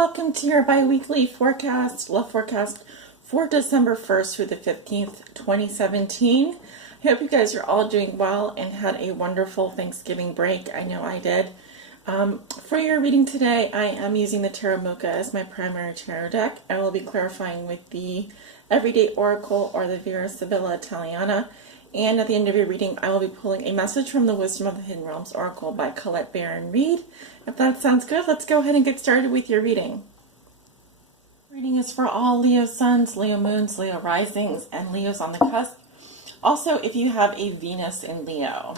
welcome to your bi-weekly love forecast for December 1st through the 15th, 2017. I hope you guys are all doing well and had a wonderful Thanksgiving break. I know I did. For your reading today, I am using the Tarot Mocha as my primary tarot deck. I will be clarifying with the Everyday Oracle or the Vera Sibilla Italiana. And at the end of your reading, I will be pulling a message from the Wisdom of the Hidden Realms Oracle by Colette Baron Reed. If that sounds good, let's go ahead and get started with your reading. Reading is for all Leo suns, Leo moons, Leo risings, and Leos on the cusp. Also, if you have a Venus in Leo.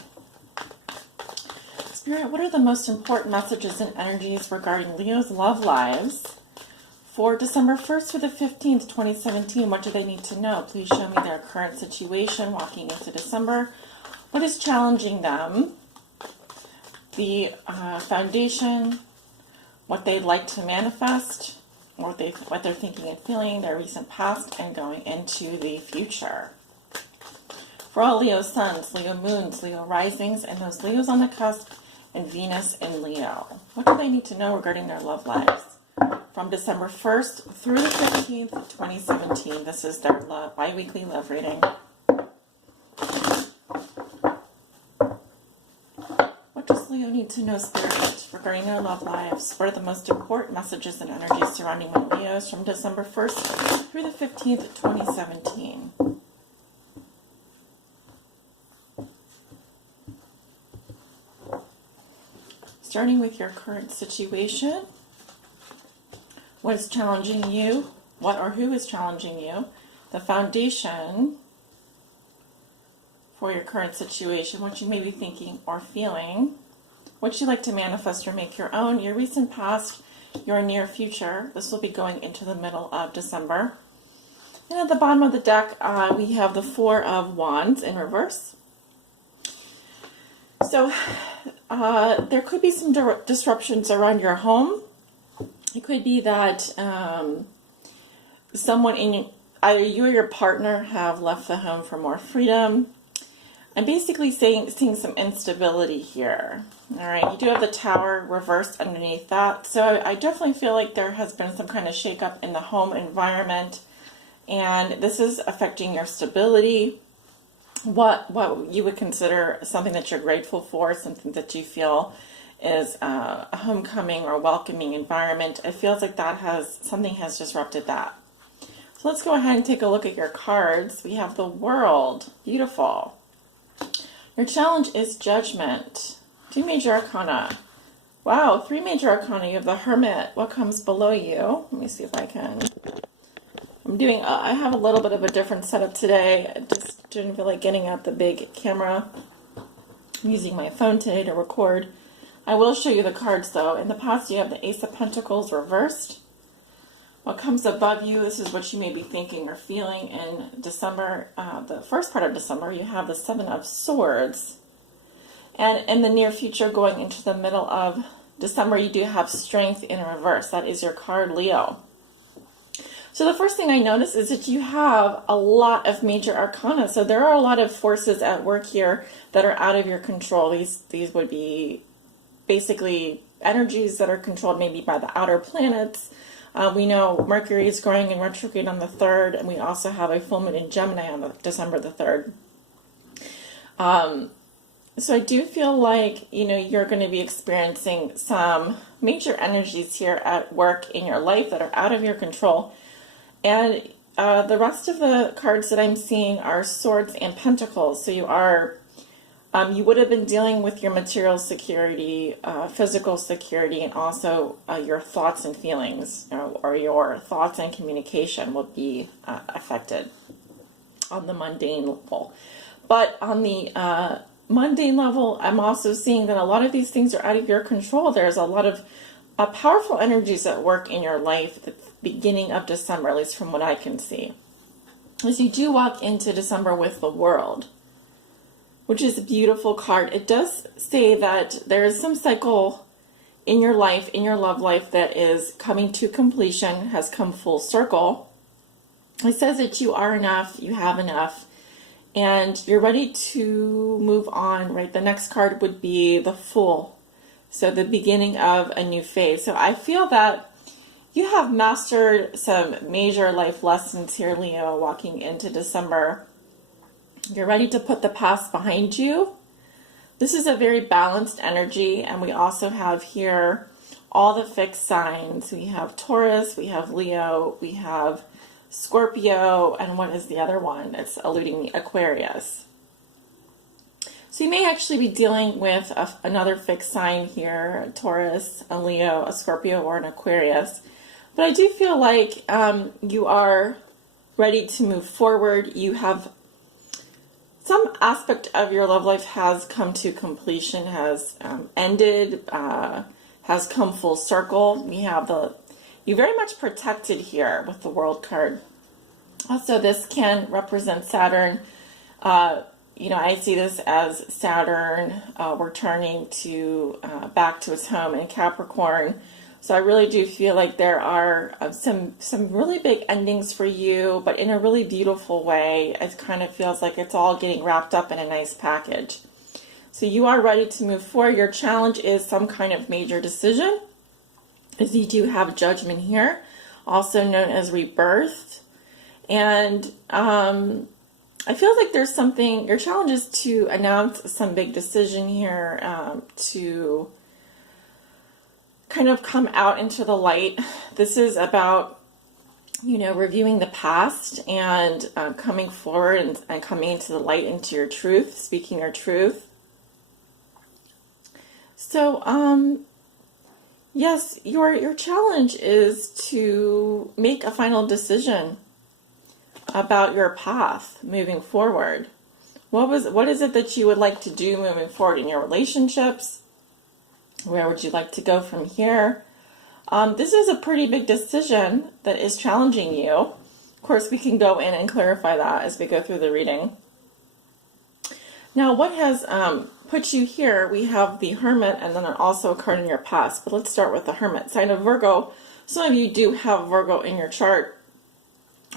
Spirit, what are the most important messages and energies regarding Leo's love lives for December 1st through the 15th, 2017? What do they need to know? Please show me their current situation walking into December. What is challenging them? The foundation, what they'd like to manifest, what they're thinking and feeling, their recent past, and going into the future. For all Leo suns, Leo moons, Leo risings, and those Leos on the cusp, and Venus in Leo. What do they need to know regarding their love lives? From December 1st through the 15th, 2017. This is their bi-weekly love reading. What does Leo need to know, Spirit, regarding their love lives? What are the most important messages and energies surrounding my Leos from December 1st through the 15th, 2017? Starting with your current situation. What is challenging you? What or who is challenging you? The foundation for your current situation, what you may be thinking or feeling, what you like to manifest or make your own, your recent past, your near future. This will be going into the middle of December. And at the bottom of the deck, we have the Four of Wands in reverse. So there could be some disruptions around your home. It could be that someone either you or your partner have left the home for more freedom. I'm basically seeing some instability here. All right, you do have the Tower reversed underneath that. So I definitely feel like there has been some kind of shakeup in the home environment. And this is affecting your stability. What you would consider something that you're grateful for, something that you feel is a homecoming or welcoming environment. It feels like something has disrupted that. So let's go ahead and take a look at your cards. We have the World. Beautiful. Your challenge is Judgment. 2 major arcana. Wow, 3 major arcana. You have the Hermit. What comes below you? Let me see if I can. I have a little bit of a different setup today. I just didn't feel like getting out the big camera. I'm using my phone today to record. I will show you the cards though. In the past you have the Ace of Pentacles reversed. What comes above you, this is what you may be thinking or feeling in December. The first part of December, you have the Seven of Swords. And in the near future, going into the middle of December, you do have Strength in reverse. That is your card, Leo. So the first thing I notice is that you have a lot of major arcana. So there are a lot of forces at work here that are out of your control. These would be basically energies that are controlled maybe by the outer planets. We know Mercury is going in retrograde on the 3rd, and we also have a full moon in Gemini on December the 3rd. So I do feel like, you're going to be experiencing some major energies here at work in your life that are out of your control. And the rest of the cards that I'm seeing are Swords and Pentacles. So you would have been dealing with your material security, physical security, and also your thoughts and feelings, or your thoughts and communication will be affected on the mundane level. But on the mundane level, I'm also seeing that a lot of these things are out of your control. There's a lot of powerful energies at work in your life at the beginning of December, at least from what I can see. As you do walk into December with the World, which is a beautiful card. It does say that there is some cycle in your life, in your love life, that is coming to completion, has come full circle. It says that you are enough, you have enough, and you're ready to move on, right? The next card would be the Fool. So the beginning of a new phase. So I feel that You have mastered some major life lessons here, Leo, walking into December. You're ready to put the past behind you. This is a very balanced energy, and we also have here all the fixed signs. We have Taurus, we have Leo, we have Scorpio, and what is the other one? It's eluding me, Aquarius. So you may actually be dealing with another fixed sign here, a Taurus, a Leo, a Scorpio, or an Aquarius. But I do feel like you are ready to move forward. You have some aspect of your love life has come to completion, has ended, has come full circle. We have you very much protected here with the World card. Also, this can represent Saturn. I see this as Saturn returning to back to its home in Capricorn. So I really do feel like there are some really big endings for you, but in a really beautiful way. It kind of feels like it's all getting wrapped up in a nice package. So you are ready to move forward. Your challenge is some kind of major decision, as you do have Judgment here, also known as rebirth. And I feel like there's something, your challenge is to announce some big decision here, to kind of come out into the light. This is about, reviewing the past and coming forward and coming into the light, into your truth, speaking your truth. So, yes, your challenge is to make a final decision about your path moving forward. What is it that you would like to do moving forward in your relationships? Where would you like to go from here? This is a pretty big decision that is challenging you. Of course, we can go in and clarify that as we go through the reading. Now, what has put you here? We have the Hermit and then also a card in your past. But let's start with the Hermit. Sign of Virgo. Some of you do have Virgo in your chart,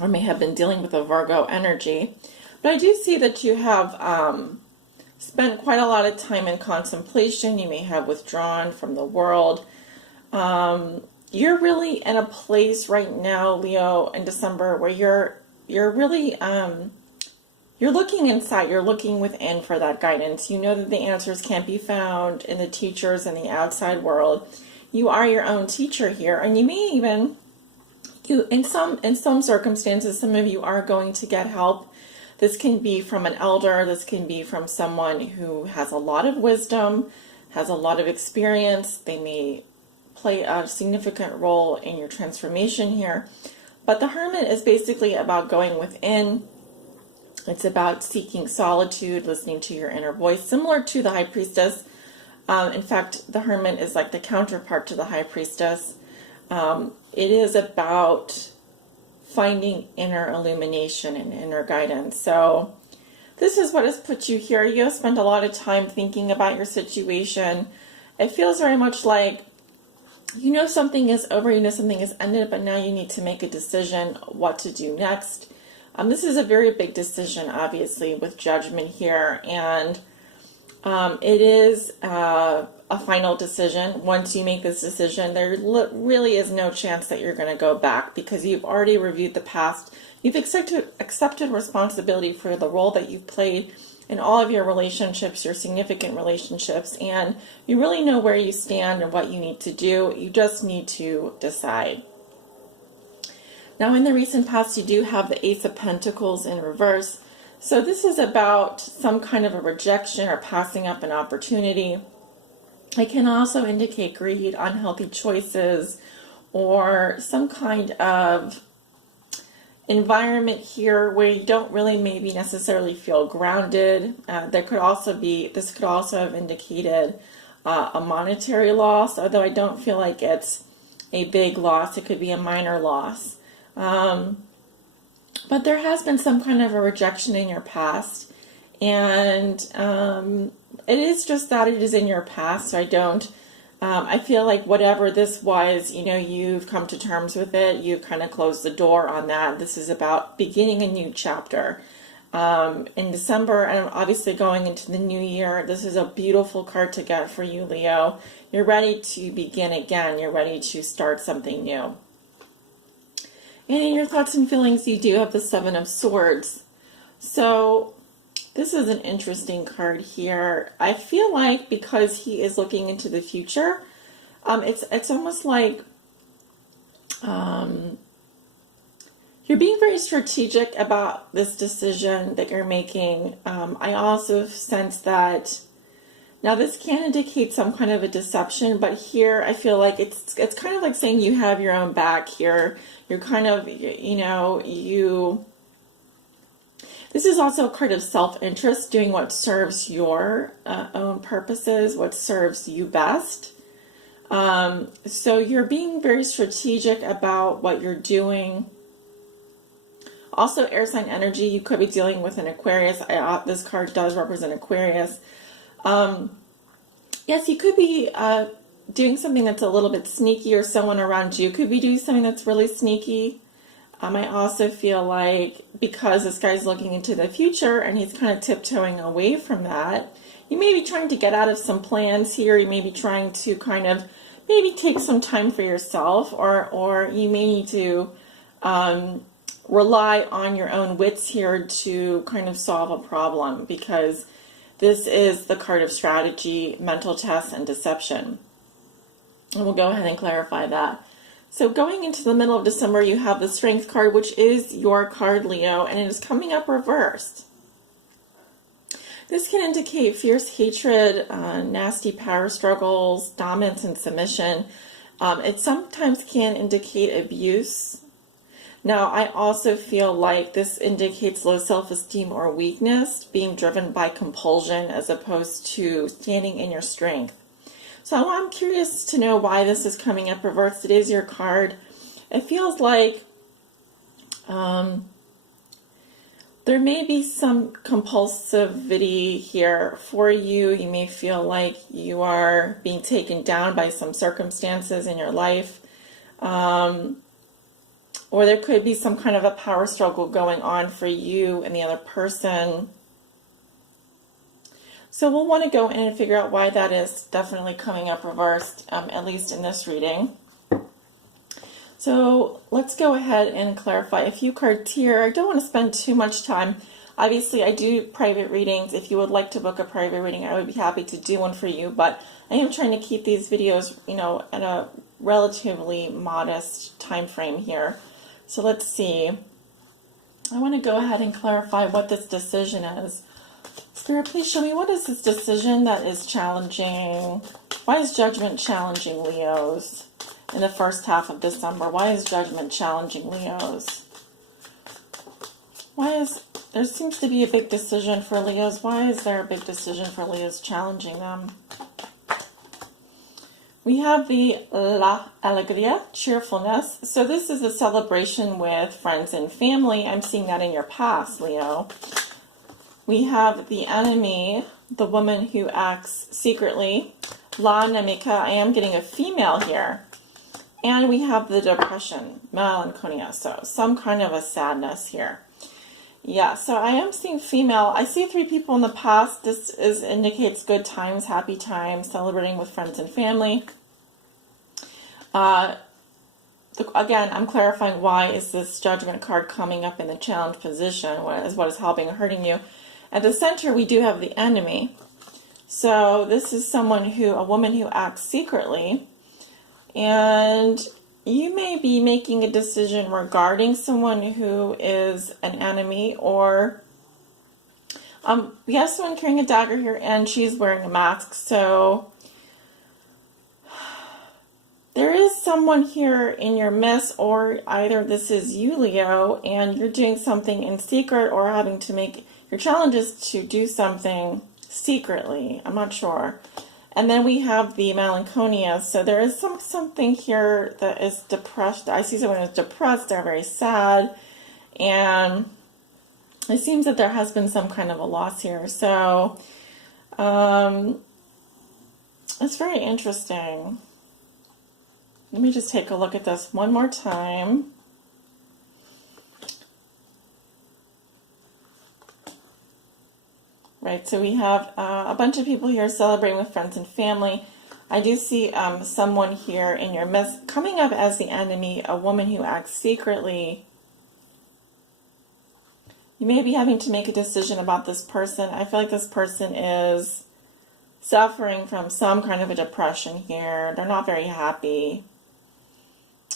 or may have been dealing with a Virgo energy. But I do see that you have spent quite a lot of time in contemplation. You may have withdrawn from the world. You're really in a place right now, Leo, in December, where you're really you're looking inside. You're looking within for that guidance. You know that the answers can't be found in the teachers in the outside world. You are your own teacher here, and you may even in some circumstances, some of you are going to get help. This can be from an elder. This can be from someone who has a lot of wisdom, has a lot of experience. They may play a significant role in your transformation here. But the Hermit is basically about going within. It's about seeking solitude, listening to your inner voice, similar to the High Priestess. In fact, the Hermit is like the counterpart to the High Priestess. It is about finding inner illumination and inner guidance. So this is what has put you here. You have spent a lot of time thinking about your situation. It feels very much like something is over, something is ended, but now you need to make a decision what to do next. This is a very big decision, obviously, with Judgment here, and it is a final decision. Once you make this decision, there really is no chance that you're going to go back, because you've already reviewed the past. You've accepted responsibility for the role that you've played in all of your relationships, your significant relationships, and you really know where you stand and what you need to do. You just need to decide. Now, in the recent past, you do have the Ace of Pentacles in reverse. So this is about some kind of a rejection or passing up an opportunity. It can also indicate greed, unhealthy choices, or some kind of environment here where you don't really maybe necessarily feel grounded. This could also have indicated a monetary loss, although I don't feel like it's a big loss. It could be a minor loss. But there has been some kind of a rejection in your past, and it is just that it is in your past. So I feel like whatever this was, you've come to terms with it. You've kind of closed the door on that. This is about beginning a new chapter. In December, and obviously going into the new year, this is a beautiful card to get for you, Leo. You're ready to begin again. You're ready to start something new. And in your thoughts and feelings, you do have the Seven of Swords. So this is an interesting card here. I feel like because he is looking into the future, it's almost like you're being very strategic about this decision that you're making. I also sense that now this can indicate some kind of a deception, but here I feel like it's kind of like saying you have your own back here. You're kind of, this is also a card of self-interest, doing what serves your own purposes, what serves you best. So you're being very strategic about what you're doing. Also, air sign energy, you could be dealing with an Aquarius. This card does represent Aquarius. Yes, you could be doing something that's a little bit sneaky, or someone around you could be doing something that's really sneaky. I also feel like because this guy's looking into the future and he's kind of tiptoeing away from that, you may be trying to get out of some plans here. You may be trying to kind of maybe take some time for yourself, or you may need to rely on your own wits here to kind of solve a problem, because this is the card of strategy, mental tests, and deception. And we'll go ahead and clarify that. So going into the middle of December, you have the Strength card, which is your card, Leo, and it is coming up reversed. This can indicate fierce hatred, nasty power struggles, dominance and submission. It sometimes can indicate abuse. Now, I also feel like this indicates low self-esteem or weakness, being driven by compulsion as opposed to standing in your strength. So I'm curious to know why this is coming up reversed. It is your card. It feels like there may be some compulsivity here for you. You may feel like you are being taken down by some circumstances in your life. Or there could be some kind of a power struggle going on for you and the other person. So we'll want to go in and figure out why that is definitely coming up reversed, at least in this reading. So let's go ahead and clarify a few cards here. I don't want to spend too much time. Obviously, I do private readings. If you would like to book a private reading, I would be happy to do one for you. But I am trying to keep these videos, at a relatively modest time frame here. So let's see. I want to go ahead and clarify what this decision is. Spirit, please show me, what is this decision that is challenging? Why is Judgment challenging Leos in the first half of December? Why is Judgment challenging Leos? There seems to be a big decision for Leos. Why is there a big decision for Leos challenging them? We have the La Alegría, cheerfulness. So this is a celebration with friends and family. I'm seeing that in your past, Leo. We have the enemy, the woman who acts secretly. La Nemica, I am getting a female here. And we have the depression, melancholia, so some kind of a sadness here. Yeah, so I am seeing female. I see 3 people in the past. This indicates good times, happy times, celebrating with friends and family. Again, I'm clarifying why is this Judgment card coming up in the challenge position. What is helping or hurting you? At the center, we do have the enemy. So this is a woman who acts secretly. And you may be making a decision regarding someone who is an enemy, or we have someone carrying a dagger here and she's wearing a mask. So there is someone here in your midst, or either this is you, Leo, and you're doing something in secret, or having to make your challenge is to do something secretly. I'm not sure. And then we have the melancholia. So there is something here that is depressed. I see someone who's depressed. They're very sad. And it seems that there has been some kind of a loss here. So it's very interesting. Let me just take a look at this one more time. Right, so we have a bunch of people here celebrating with friends and family. I do see someone here in your midst coming up as the enemy, a woman who acts secretly. You may be having to make a decision about this person. I feel like this person is suffering from some kind of a depression here. They're not very happy.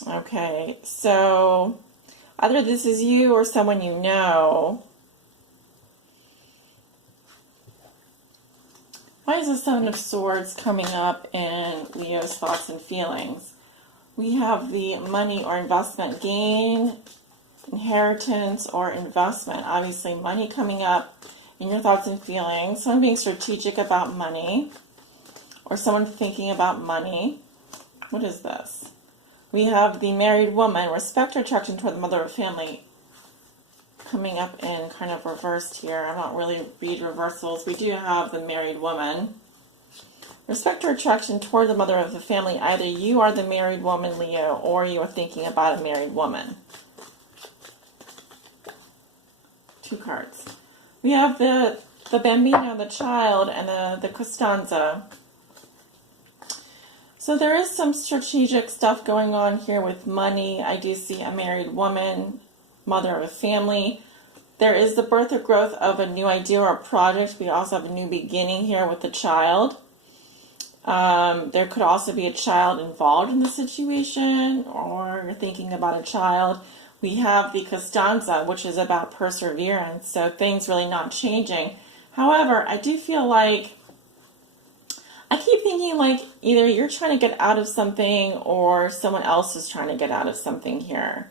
Okay, so either this is you or someone you know. Why is the Seven of Swords coming up in Leo's thoughts and feelings? We have the money or investment gain, inheritance or investment. Obviously, money coming up in your thoughts and feelings. Someone being strategic about money or someone thinking about money. What is this? We have the married woman, respect or attraction toward the mother of family, coming up in kind of reversed here. I don't really read reversals. We do have the married woman. Respect or attraction toward the mother of the family. Either you are the married woman, Leo, or you are thinking about a married woman. 2 cards. We have the bambino, the child, and the Costanza. So there is some strategic stuff going on here with money. I do see a married woman, mother of a family. There is the birth or growth of a new idea or a project. We also have a new beginning here with the child. There could also be a child involved in the situation, or you're thinking about a child. We have the Costanza, which is about perseverance, so things really not changing. However, I do feel like, I keep thinking like either you're trying to get out of something or someone else is trying to get out of something here.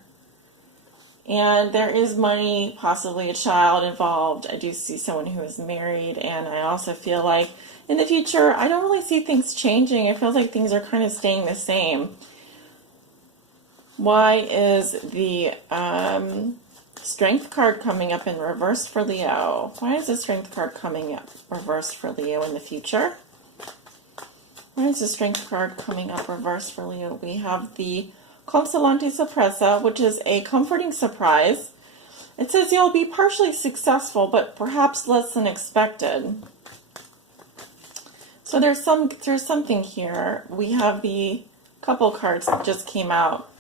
And there is money, possibly a child involved. I do see someone who is married, and I also feel like in the future, I don't really see things changing. It feels like things are kind of staying the same. Why is the Strength card coming up in reverse for Leo? Why is the Strength card coming up reversed for Leo in the future? Why is the Strength card coming up reversed for Leo? We have the Consolante Sorpresa, which is a comforting surprise. It says you'll be partially successful, but perhaps less than expected. So there's something here. We have the couple cards that just came out.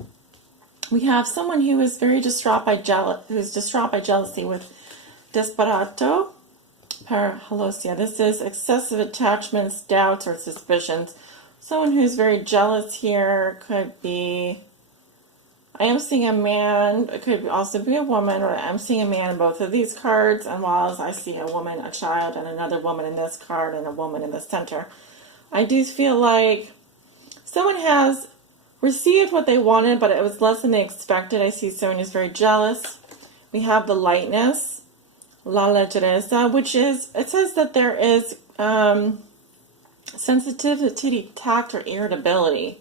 We have someone who is very distraught by jealousy with Desperado per Halosia. This is excessive attachments, doubts, or suspicions. Someone who's very jealous here could be, I am seeing a man, it could also be a woman, or I'm seeing a man in both of these cards, and while I see a woman, a child, and another woman in this card, and a woman in the center. I do feel like someone has received what they wanted, but it was less than they expected. I see someone who's very jealous. We have the lightness, La Legereza, which is, it says that there is sensitivity, tact, or irritability.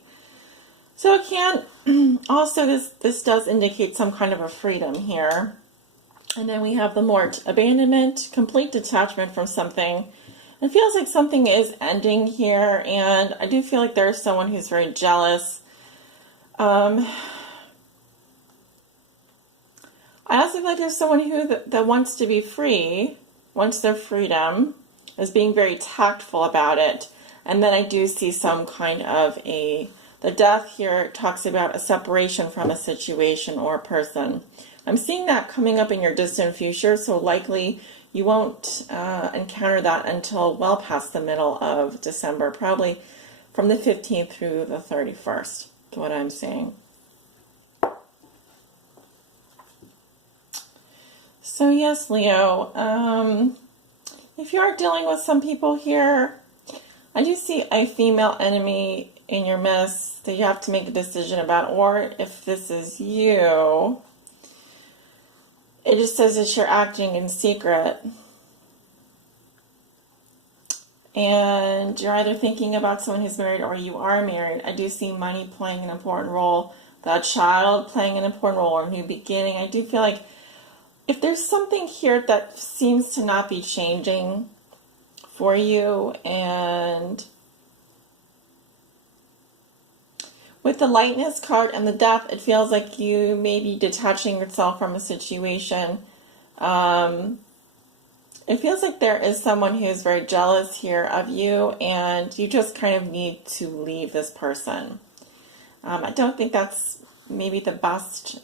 So it can, also this does indicate some kind of a freedom here. And then we have the Mort, abandonment, complete detachment from something. It feels like something is ending here, and I do feel like there's someone who's very jealous. I also feel like there's someone who that wants to be free, wants their freedom, is being very tactful about it. And then I do see some kind of the death here talks about a separation from a situation or a person. I'm seeing that coming up in your distant future, so likely you won't encounter that until well past the middle of December, probably from the 15th through the 31st. What I'm saying. So yes, Leo, if you are dealing with some people here, I do see a female enemy in your midst that you have to make a decision about, or if this is you, it just says that you're acting in secret. And you're either thinking about someone who's married or you are married. I do see money playing an important role, that child playing an important role, or a new beginning. I do feel like if there's something here that seems to not be changing for you, and with the lightness card and the death, it feels like you may be detaching yourself from a situation. It feels like there is someone who is very jealous here of you, and you just kind of need to leave this person. I don't think that's maybe the best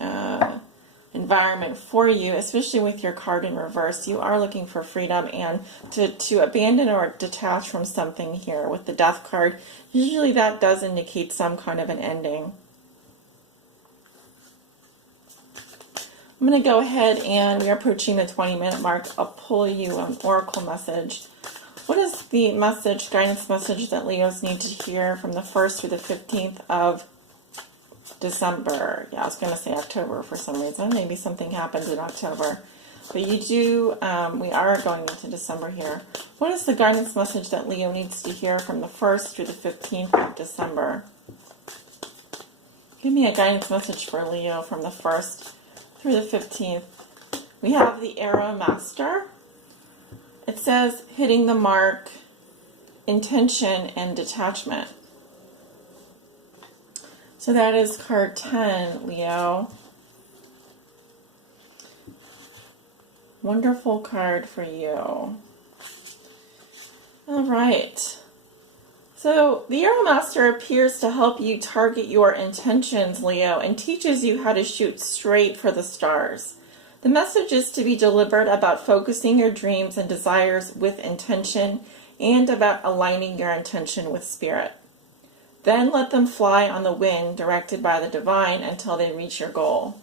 environment for you, especially with your card in reverse. You are looking for freedom and to abandon or detach from something here. With the Death card, usually that does indicate some kind of an ending. I'm going to go ahead, and we are approaching the 20-minute mark. I'll pull you an oracle message. What is the message, guidance message, that Leos need to hear from the 1st through the 15th of December? Yeah, I was going to say October for some reason. Maybe something happened in October. But you do, we are going into December here. What is the guidance message that Leo needs to hear from the 1st through the 15th of December? Give me a guidance message for Leo from the 1st through the 15th. We have the Arrow Master. It says hitting the mark, intention, and detachment. So that is card 10, Leo. Wonderful card for you. All right. So the Arrow Master appears to help you target your intentions, Leo, and teaches you how to shoot straight for the stars. The message is to be deliberate about focusing your dreams and desires with intention and about aligning your intention with spirit. Then let them fly on the wind directed by the divine until they reach your goal.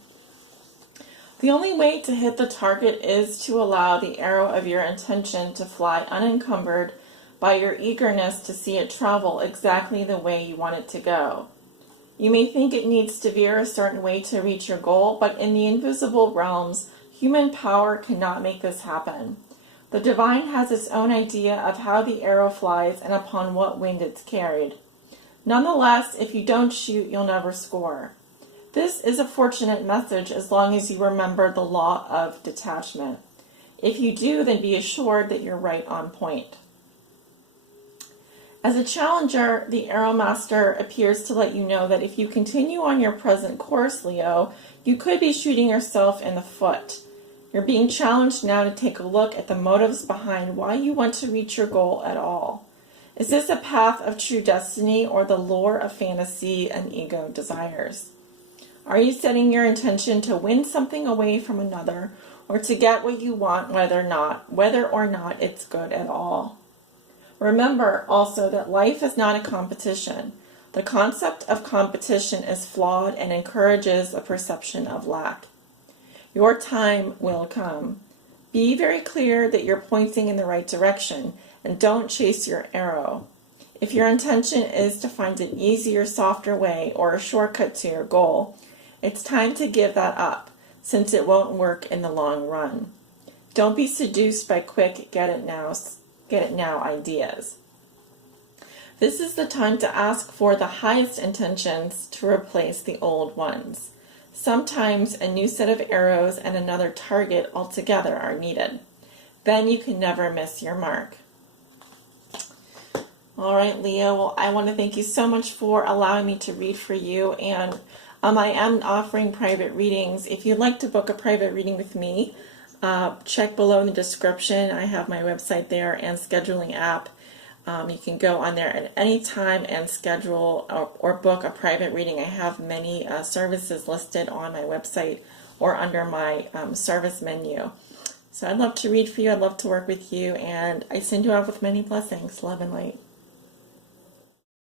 The only way to hit the target is to allow the arrow of your intention to fly unencumbered by your eagerness to see it travel exactly the way you want it to go. You may think it needs to veer a certain way to reach your goal, but in the invisible realms, human power cannot make this happen. The divine has its own idea of how the arrow flies and upon what wind it's carried. Nonetheless, if you don't shoot, you'll never score. This is a fortunate message as long as you remember the law of detachment. If you do, then be assured that you're right on point. As a challenger, the Arrow Master appears to let you know that if you continue on your present course, Leo, you could be shooting yourself in the foot. You're being challenged now to take a look at the motives behind why you want to reach your goal at all. Is this a path of true destiny or the lure of fantasy and ego desires? Are you setting your intention to win something away from another or to get what you want whether or not it's good at all? Remember also that life is not a competition. The concept of competition is flawed and encourages a perception of lack. Your time will come. Be very clear that you're pointing in the right direction and don't chase your arrow. If your intention is to find an easier, softer way or a shortcut to your goal, it's time to give that up, since it won't work in the long run. Don't be seduced by quick get it now ideas. This is the time to ask for the highest intentions to replace the old ones. Sometimes a new set of arrows and another target altogether are needed. Then you can never miss your mark. All right, Leo, well, I want to thank you so much for allowing me to read for you, and I am offering private readings. If you'd like to book a private reading with me, check below in the description. I have my website there and scheduling app. You can go on there at any time and schedule or book a private reading. I have many services listed on my website or under my service menu. So I'd love to read for you. I'd love to work with you, and I send you off with many blessings. Love and light.